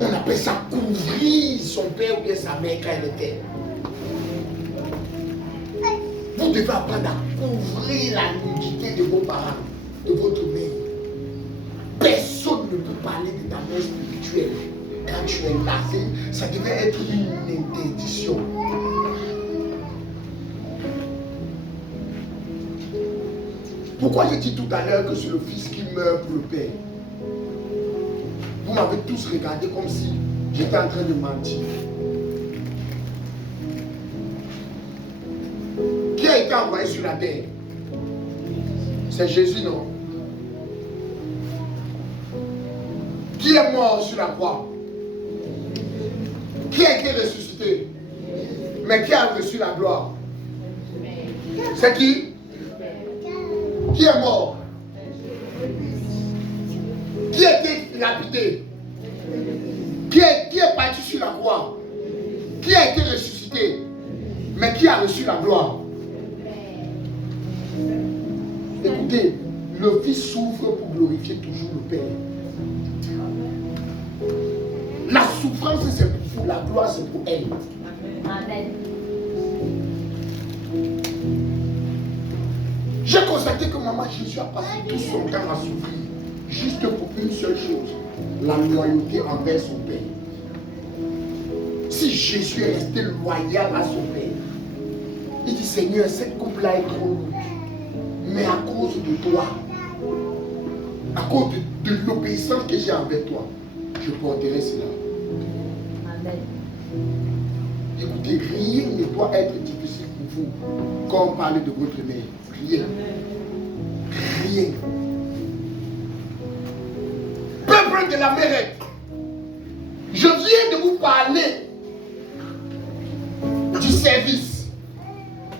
On appelle ça couvrir son père ou bien sa mère quand elle était. Vous devez apprendre à couvrir la nudité de vos parents, de votre mère. Personne ne peut parler de ta mère spirituelle. Quand tu es là, ça devait être une interdiction. Pourquoi j'ai dit tout à l'heure que c'est le fils qui meurt pour le père? Vous m'avez tous regardé comme si j'étais en train de mentir. Qui a été envoyé sur la terre? C'est Jésus, non? Qui est mort sur la croix? Qui a été ressuscité? Mais qui a reçu la gloire? C'est qui? Qui est mort? Qui a été lapidé? Qui est parti sur la croix? Qui a été ressuscité? Mais qui a reçu la gloire? Écoutez, le Fils souffre pour glorifier toujours le Père. La souffrance c'est pour vous, la gloire c'est pour elle. Amen. Constatez que maman Jésus a passé tout son temps à souffrir. Juste pour une seule chose. La loyauté envers son Père. Si Jésus est resté loyal à son Père, il dit Seigneur, cette coupe-là est trop lourde. Mais à cause de toi, à cause de l'obéissance que j'ai envers toi, je porterai cela. Amen. Écoutez, rien ne doit être difficile pour vous quand on parle de votre mère. Rien. Rien. Peuple de l'Amérique, je viens de vous parler du service,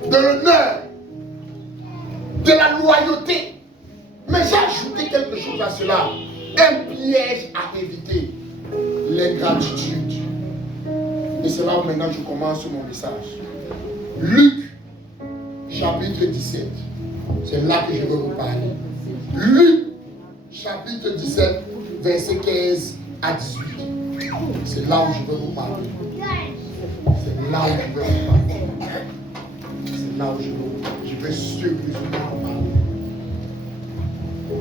de l'honneur, de la loyauté. Mais j'ai ajouté quelque chose à cela. Un piège à éviter. L'ingratitude. Et c'est là où maintenant je commence mon message. Luc, chapitre 17. C'est là que je veux vous parler. Luc, chapitre 17, verset 15 à 18. C'est là où je veux vous parler. C'est là où je veux vous parler. C'est là où je veux vous parler. Je veux sérieusement vous parler.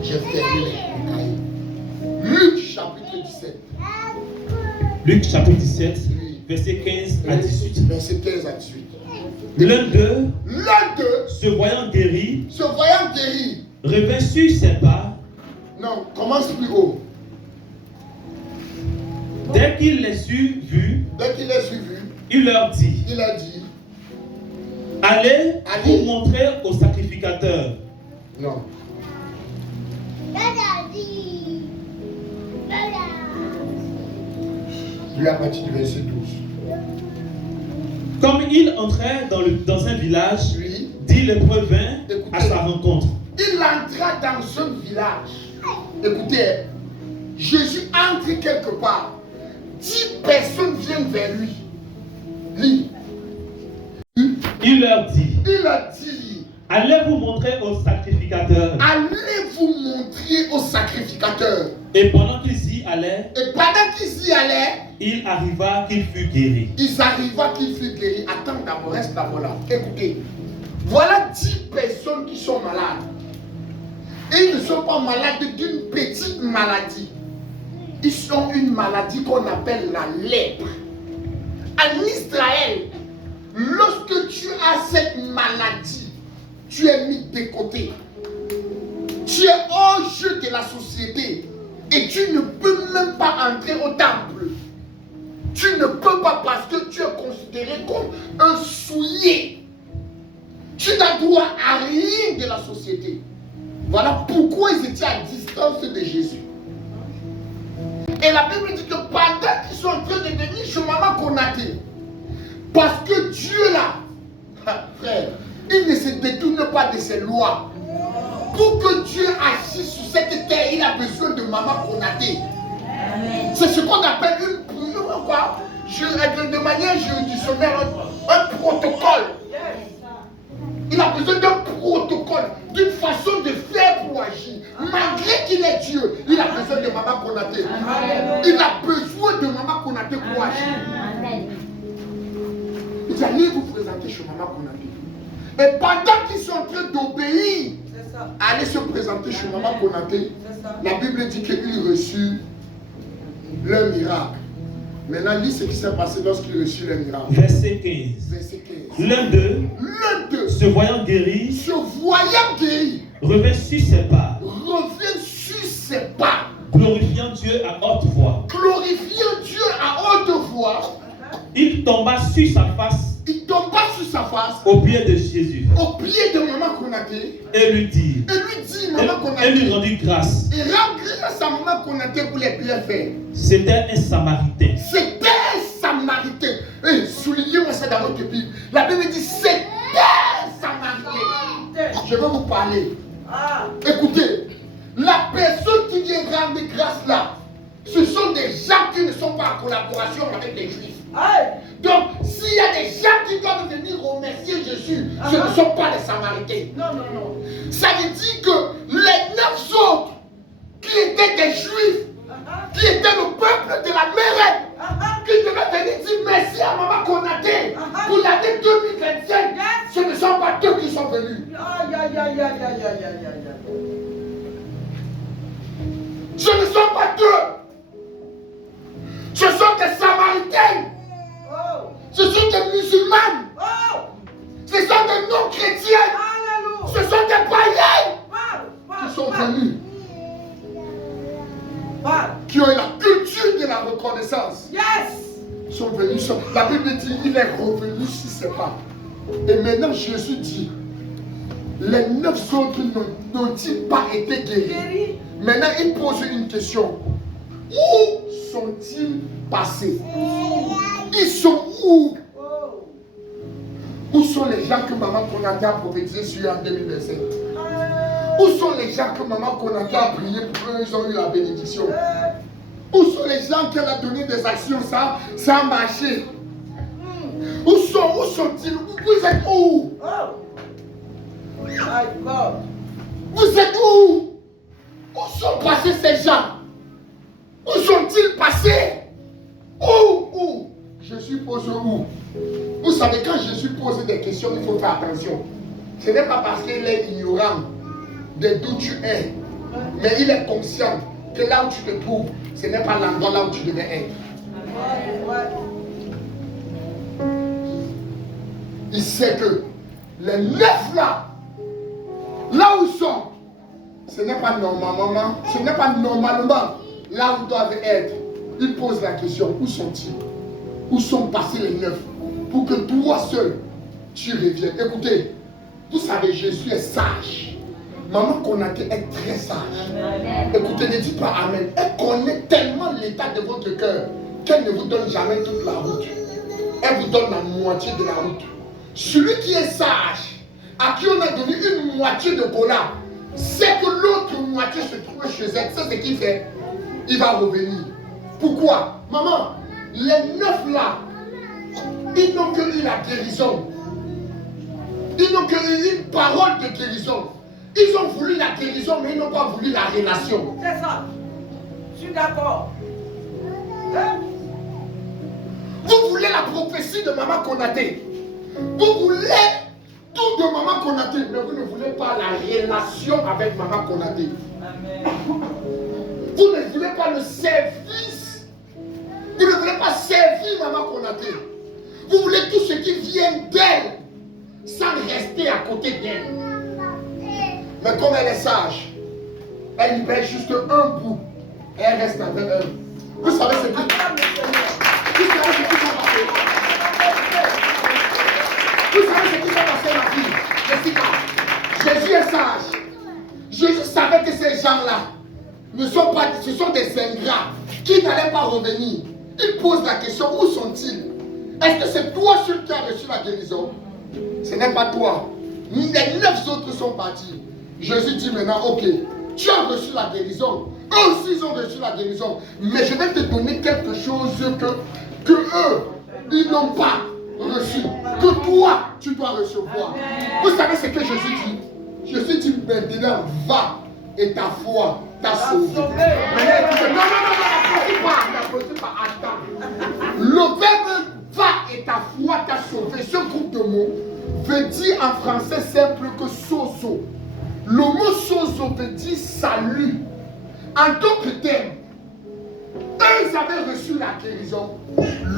J'ai fermé les cahiers. Luc, chapitre 17. Luc chapitre 17, verset 15 à 18. Verset 15 à 18. L'un d'eux, se voyant guéri, revint sur ses pas. Non, commence plus haut. Dès qu'il les eut vus, il leur dit, allez vous montrer au sacrificateur. Non. Lui à partir du verset 12. Comme il entrait dans un village, dit le prévint à sa rencontre. Il entra dans un village. Écoutez, Jésus entre quelque part. 10 personnes viennent vers lui. Lis. Il leur dit, allez vous montrer au sacrificateur. Et pendant qu'ils y allaient, il arriva qu'il fut guéri. Attends d'abord, reste d'abord là. Écoutez, voilà 10 personnes qui sont malades. Et ils ne sont pas malades d'une petite maladie. Ils ont une maladie qu'on appelle la lèpre. En Israël, lorsque tu as cette maladie, tu es mis de côté. Tu es hors jeu de la société. Et tu ne peux même pas entrer au temple. Tu ne peux pas parce que tu es considéré comme un souillé. Tu n'as droit à rien de la société. Voilà pourquoi ils étaient à distance de Jésus. Et la Bible dit que pendant qu'ils sont en train de venir chez Maman Konaté, parce que Dieu là, frère, il ne se détourne pas de ses lois. Pour que Dieu agisse sur cette terre, il a besoin de Maman Konaté. C'est ce qu'on appelle quoi? De manière juridictionnelle, un protocole. Il a besoin d'un protocole, d'une façon de faire pour agir. Malgré qu'il est Dieu, il a besoin de Maman Konaté. Il a besoin de Maman Konaté pour agir. Il dit, allez vous présenter chez Maman Konaté. Et pendant qu'ils sont en train d'obéir, allez se présenter chez Maman Konaté, la Bible dit qu'il reçut le miracle. Maintenant, lis ce qui s'est passé lorsqu'il reçut le miracle. Verset 15. L'un d'eux, se voyant guéri, revint sur ses pas, glorifiant Dieu à haute voix. Il tomba sur sa face, au pied de Jésus, Maman Konaté, et lui dit, Maman Konaté, et lui rendit grâce. Et rend grâce à Maman Konaté pour les bienfaits. C'était un Samaritain. Hey, soulignez-moi ça dans votre Bible. La Bible dit c'était un Samaritain. Je vais vous parler. Écoutez, la personne qui vient rendre grâce là, ce sont des gens qui ne sont pas en collaboration avec les Juifs. Donc, s'il y a des gens qui doivent venir remercier Jésus, ce ne sont pas les Samaritains. Non. Ça veut dire que les 9 autres qui étaient des Juifs, qui étaient le peuple de la Mérène, qui devaient venir dire merci à Maman Konaté pour l'année 2025, ce ne sont pas eux qui sont venus. Ce ne sont pas deux. Ce sont des Samaritaines. Ce sont des musulmanes. Ce sont des non-chrétiennes. Ce sont des païens qui sont venus. Qui ont eu la culture de la reconnaissance. Ils sont venus. La Bible dit il est revenu sur ses pas. Et maintenant Jésus dit les 9 autres n'ont-ils pas été guéris? Maintenant il pose une question. Où sont-ils passés? Ils sont où? Où sont les gens que maman Konaté a prophétisé sur en 2027? Où sont les gens que maman Konaté a prié pour eux, ils ont eu la bénédiction? Où sont les gens qu'elle a donné des actions, ça a marché? Où sont-ils? Vous êtes où? Vous êtes où? Où sont passés ces gens? Où sont-ils passés? Où? Jésus pose où? Vous savez, quand Jésus pose des questions, il faut faire attention. Ce n'est pas parce qu'il est ignorant de d'où tu es, mais il est conscient que là où tu te trouves, ce n'est pas l'endroit là où tu devais être. Il sait que les 9 là où ils sont, ce n'est pas normalement là où ils doivent être. Il pose la question, où sont-ils? Où sont passés les 9? Pour que toi seul, tu reviennes. Écoutez, vous savez, Jésus est sage. Maman Konaté est très sage. Écoutez, ne dites pas Amen. Elle connaît tellement l'état de votre cœur qu'elle ne vous donne jamais toute la route. Elle vous donne la moitié de la route. Celui qui est sage, à qui on a donné une moitié de cola, c'est que l'autre moitié se trouve chez elle. C'est ce qu'il fait. Il va revenir. Pourquoi? Maman, les 9 là, ils n'ont que eu la guérison. Ils n'ont que eu une parole de guérison. Ils ont voulu la guérison, mais ils n'ont pas voulu la relation. C'est ça. Je suis d'accord. Hein? Vous voulez la prophétie de Maman Konaté. Vous voulez tout de Maman Konaté, mais vous ne voulez pas la relation avec Maman Konaté. Amen. Vous ne voulez pas le service. Vous ne voulez pas servir Maman Konaté. Vous voulez tout ce qui vient d'elle, sans rester à côté d'elle. Mais comme elle est sage, elle libère juste un bout et elle reste avec un. Vous savez ce qui s'est passé? Vous savez ce qui s'est passé, ma fille? Jessica, Jésus est sage. Jésus savait que ces gens-là ne sont pas, ce sont des ingrats qui n'allaient pas revenir. Il pose la question, où sont-ils? Est-ce que c'est toi seul qui as reçu la guérison? Ce n'est pas toi. Les 9 autres sont partis. Jésus dit maintenant, ok, tu as reçu la guérison. Eux aussi ils ont reçu la guérison. Mais je vais te donner quelque chose que eux, ils n'ont pas reçu. Que toi, tu dois recevoir. Vous savez ce que Jésus dit? Jésus dit maintenant, va et ta foi t'a sauvé. Maintenant, il dit, non, n'applaudis pas, attends. Le verbe va et ta foi t'a sauvé. Ce groupe de mots veut dire en français simple que sozo. Le mot sozo veut dire salut. En d'autres termes, eux ils avaient reçu la guérison.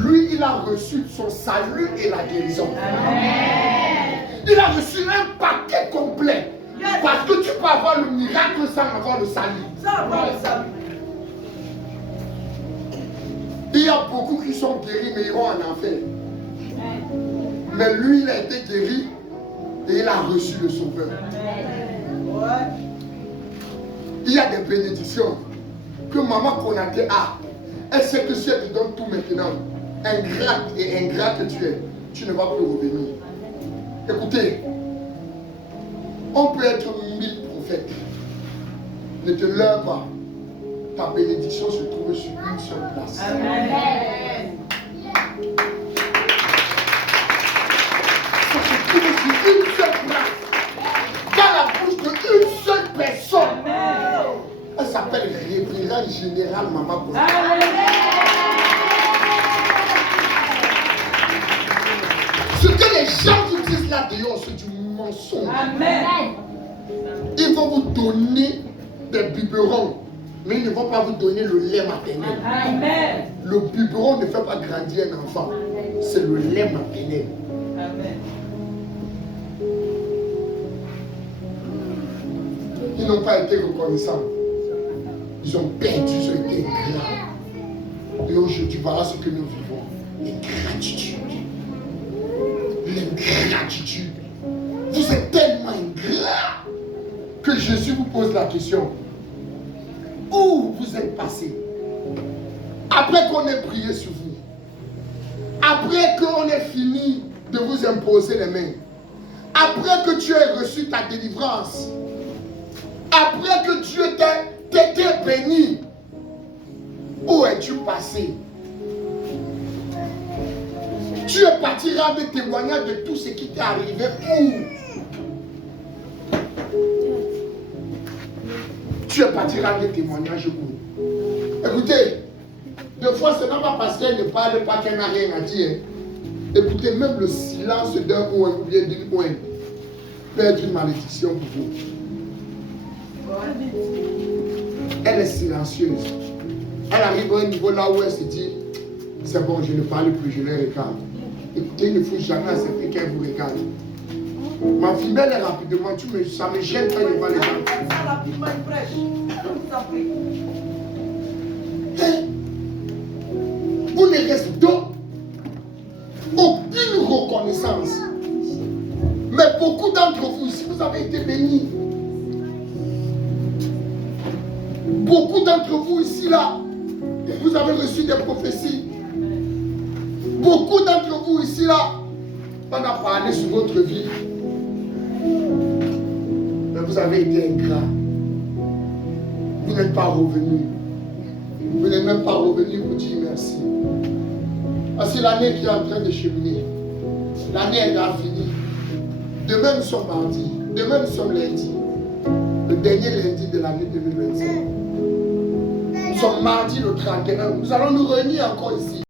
Lui, il a reçu son salut et la guérison. Amen. Il a reçu un paquet complet. Yes. Parce que tu peux avoir le miracle sans avoir le salut. Sans avoir le salut. Il y a beaucoup qui sont guéris mais iront en enfer. Mais lui, il a été guéri et il a reçu le Sauveur. Ouais. Il y a des bénédictions que Maman Konaté a. Elle sait que si elle te donne tout maintenant, ingrate et ingrat que tu es, tu ne vas plus revenir. Écoutez, on peut être 1000 prophètes. Ne te leurre pas. Ta bénédiction se trouve sur une seule place. Amen. Ça se trouve sur une seule place. Dans la bouche d'une seule personne. Amen. Elle s'appelle Révérend Général Maman Konaté. Ce que les gens vous disent là dehors, c'est du mensonge. Amen. Ils vont vous donner des biberons, mais ils ne vont pas vous donner le lait maternel. Amen. Le biberon ne fait pas grandir un enfant. C'est le lait maternel. Amen. Ils n'ont pas été reconnaissants. Ils ont perdu, ils ont été ingrats. Et aujourd'hui, voilà ce que nous vivons. L'ingratitude. L'ingratitude. Vous êtes tellement ingrats que Jésus vous pose la question. Où vous êtes passé? Après qu'on ait prié sur vous. Après qu'on ait fini de vous imposer les mains. Après que tu aies reçu ta délivrance. Après que Dieu t'ait béni. Où es-tu passé? Tu es parti rendre témoignage de tout ce qui t'est arrivé. Où? Tu es parti rendre témoignage où? Écoutez, des fois ce n'est pas parce qu'elle ne parle pas qu'elle n'a rien à dire. Écoutez, même le silence d'un ou bien d'une oin peut être une malédiction pour vous. Elle est silencieuse. Elle arrive à un niveau là où elle se dit, c'est bon, je ne parle plus, je les regarde. Écoutez, il ne faut jamais accepter qu'elle vous regarde. Ma fille belle est rapidement, ça me gêne quand je vois les gens. Ça rapidement, il prêche. Vous ne restez aucune reconnaissance. Mais beaucoup d'entre vous ici, vous avez été bénis. Beaucoup d'entre vous ici, là, vous avez reçu des prophéties. Beaucoup d'entre vous ici, là, on a parlé sur votre vie. Mais vous avez été ingrats. Vous n'êtes pas revenu. Vous n'êtes même pas revenu pour dire merci. Parce que l'année qui est en train de cheminer, l'année est déjà finie. Demain nous sommes mardi. Demain nous sommes lundi. Le dernier lundi de l'année 2025. Nous sommes mardi le 31. Nous allons nous réunir encore ici.